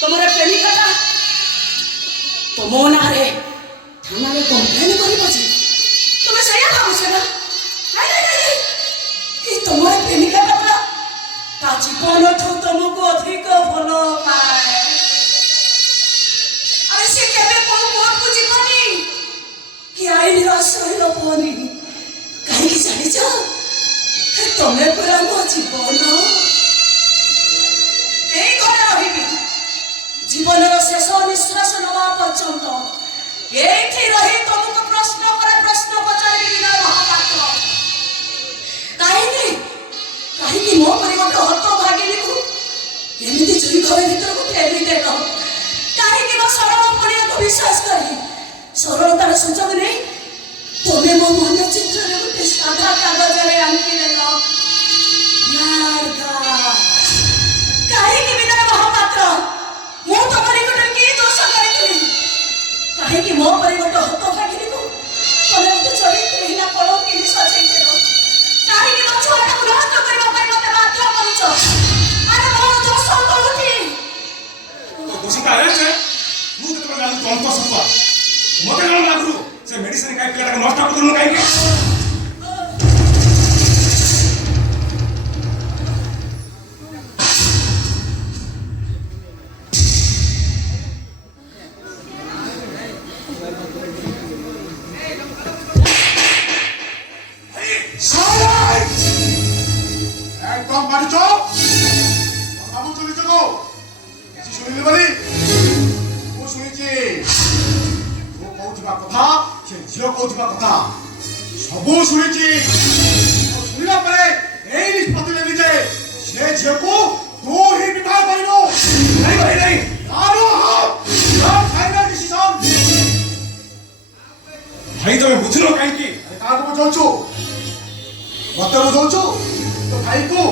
তোমার প্রেমিকাটা ତମ ନାଁରେ ଥାନାରେ କମ୍ପ୍ଲେନ୍ କରିବ ଯେ ତମେ ସେଇଆ ଭାବୁଛ ନା? ନାଇଁ ତମର ପ୍ରେମିକାଟା ପୁରା ତା ଜୀବନଠୁ ତମକୁ ଅଧିକ ଭଲ ପାଏ। ଆରେ ସେ କେବେ କୋଉ କୋର୍ଟକୁ ଯିବନି କି ଆଇନର ଆଶ୍ରୟ ନବନି। କାହିଁକି ଜାଣିଛ? ତମେ ପୁରା ମୋ ଜୀବନ। ଏଇ ଘରେ ରହିବି জীবনের শেষ নিঃশ্বাস নেওয়া পর্যন্ত। এইটি রহি তোমাকে প্রশ্ন করে প্রশ্ন পচারি বিনা মহাপাত্র কাহিকি মো পরি গোটে হত ভাগিনীକୁ এমিতি চুরি ঘর ভিতরକୁ ঠেলি দেল। কাহিকি মো সরল পড়িয়াକୁ বিশ্বাস করি সরলতার সুযোগ নেই তুমি মো মন চিত্ରରେ গোটে সাদা কাগজরে আঁকি দেল। কাহিকি বিনা মহাপাত্র ମୁଁ ତମ ନିକଟରେ କି ଦୋଷ କରିଥିଲି? କାହିଁକି ମୋ ପରି ଗୋଟେ ହତ ଭାଗିନୀକୁ ତମେ ମୋତେ ଚଢ଼େଇଥିଲି ନା କଳଙ୍କିନି ସଜେଇଥିଲ? କାହିଁକି ମୋ ଛୁଆଟାକୁ ନଷ୍ଟ କରିବା ପାଇଁ ମୋତେ ବାଧ୍ୟ କରୁଛ? ଆରେ ମୋର ଦୋଷ କୋଉଠି? ଦୋଷ ତାହେଲେ ଯେ ମୁଁ ଯେତେବେଳେ ଜାଣିଲି ତନ୍ତ ସତ୍ୟ ମୋତେ ଜଣ ଆଗରୁ ସେ ମେଡିସିନ କାହିଁ ପିଲାଟାକୁ ନଷ୍ଟ କରୁନୁ କାହିଁକି? একদম বাড়ি চল বাবু চলে চলো কিছু শুনিলি বলি ମୁଁ ଶୁଣିଛି ତୁ କହୁଥିବା କଥା ସେ ଝିଅ କହୁଥିବା କଥା ସବୁ ଶୁଣିଛି। ଶୁଣିଲା ପରେ ଏଇ ନିଷ୍ପତ୍ତି ନେଲି ଯେ ସେ ଝିଅକୁ ତୁ ହିଁ ବିବାହ କରିବୁ। ନାଇଁ ଭାଇ ନାଇଁ ଫାଇନାଲ ଡିସିସନ। ଭାଇ ତମେ ବୁଝୁନ କାହିଁକି? କାହାକୁ ବୁଝାଉଛୁ? ମତେ ବୁଝାଉଛୁ? ତୋ ଭାଇକୁ